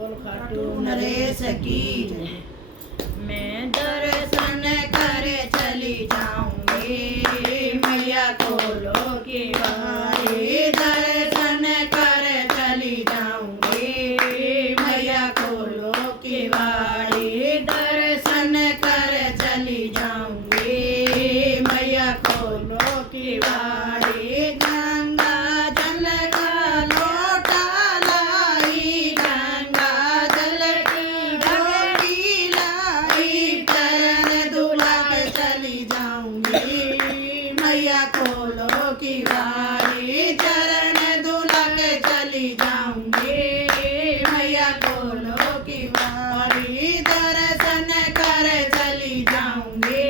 बोल खाटू नरेश की जय। मैं दर्शन करे चली जाऊंगी, मैया खोलो की बारी। दर्शन करे चली जाऊंगी, मैया खोलो की बारी। दर्शन करे चली जाऊंगी, मैया खोलो की बारी। गंगा जल का लोटा लाई, गंगा जल की घड़ी लाई। चरण धुला के चली जाऊंगी, मैया खोलो की बारी। चरण धुला के चली जाऊंगी, मैया खोलो की बारी। दर्शन करे चली जाऊंगी,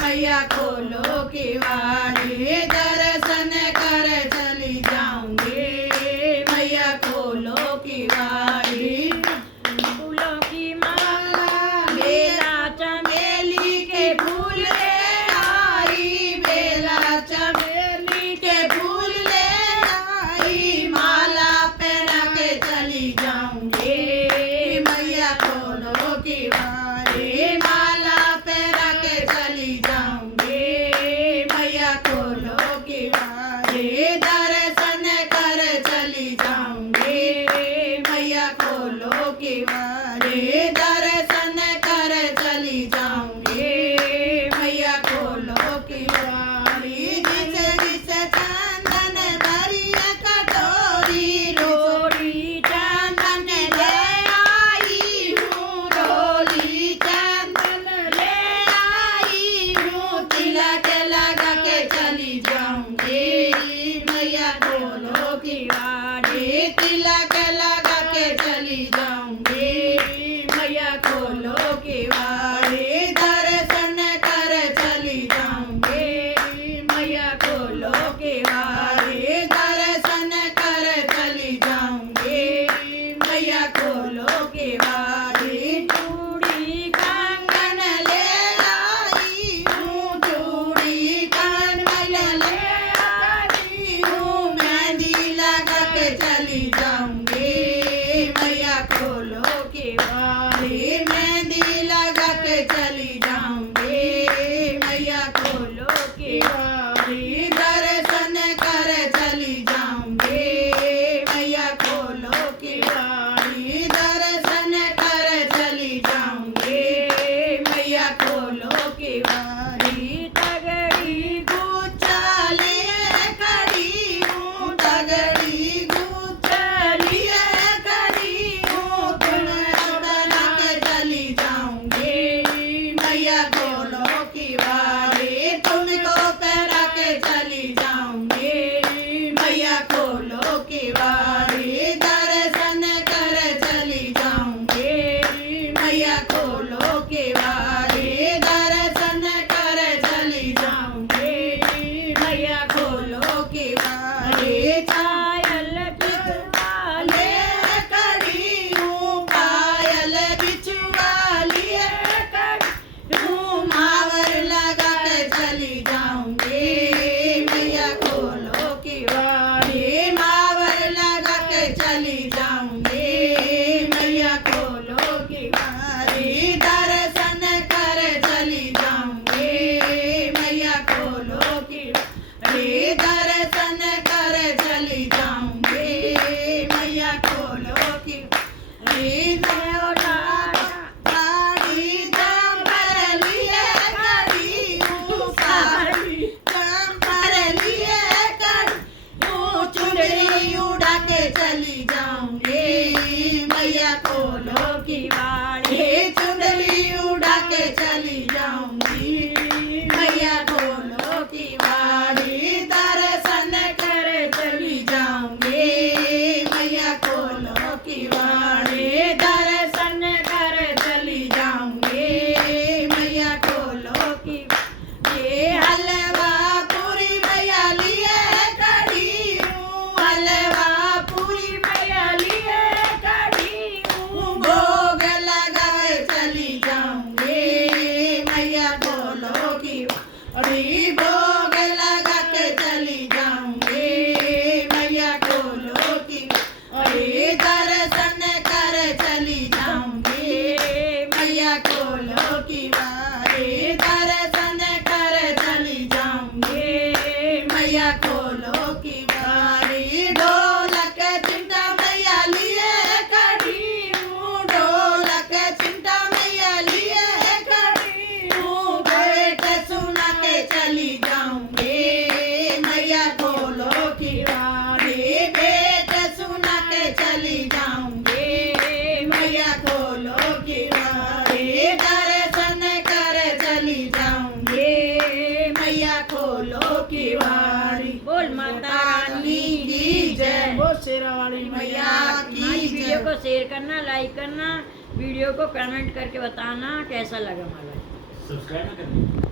मैया खोलो की बारी। दर्शन करे चली जाऊंगी, मैया खोलो की बारी। फूलों की माला बेला चमेली के फूल ले आई, बेला चमेली के फूल ले आई। माला पहना के चली जाऊंगी, मैया खोलो की बारी। माला पहना के चली जाऊंगी, मैया खोलो की बारी। दर्शन कर चली जाऊंगी, मैया खोलो की बारी। दर्शन कर चली जाऊंगी, मैया खोलो की बारी। जिसे जिसे चंदन भरी कटोरी रोली चंदन ले आई हूँ, रोली चंदन ले आई हूँ। तिलक लगा के चली जाऊंगी, मैया खोलो की बारी। तिलक लगा के चली जाऊंगी, मैया खोलो की बारी। दर्शन कर चली जाऊंगी, मैया खोलो की बारी। दर्शन कर चली जाऊंगी, मैया खोलो की बारी। चूड़ी कंगन ले आई हूँ, चूड़ी कंगन ले आई हूँ। मेहंदी लगा के चली जाऊंगी, मैया खोलो की बारी। मेहंदी लगा के चली जाऊंगी, मैया खोलो की बारी। दर्शन कर चली जाऊंगी, मैया खोलो की बारी। दर्शन कर चली जाऊंगी, मैया खोलो की बारी। तगड़ी गुच्छा लिए खड़ी हूँ, तगड़ी गुच्छा लिए खड़ी हूँ। तुम बना के चली जाऊंगी, मैया खोलो की बारी। तुमको पहरा के चली जाऊंगी, मैया खोलो की बारी। दर्शन कर चली जाऊंगी, मैया खोलो की बारी। दर्शन कर चली जाऊंगी, मैया खोलो की बारी। पायल बिछुआ ले खड़ी हूँ, पायल बिछुआ लिए खड़ी हूँ। मावर लगा के चली जाऊंगी, मैया खोलो की बारी। मावर लगा के चली जाऊंगी, मैया खोलो की बारी। दर्शन कर चली जाऊंगी, मैया खोलो की बारी। दर्शन कर चली जाऊंगी, मैया खोलो की बारी। साड़ी जंपर लिए खड़ी हूँ, साड़ी जंपर लिए खड़ी हूँ। चुनरी उड़ा के चली जाऊंगी, मैया खोलो की बारी। चुनरी उड़ा के चली जाऊंगी, मैया खोलो की बारी। दर्शन कर चली जाऊंगी, मैया खोलो की बारी। दर्शन कर चली जाऊंगी, मैया खोलो की ये हलवा पूरी मैया लिए खड़ी हूँ, हलवा पूरी मैया लिए खड़ी हूँ। भोग फूलों की वाड़ी। बोल माता रानी की जय। बोल शेरा वाली मैया की हमारी वीडियो जय। को शेयर करना, लाइक करना, वीडियो को कमेंट करके बताना कैसा लगा हमारा। सब्सक्राइब ना करना।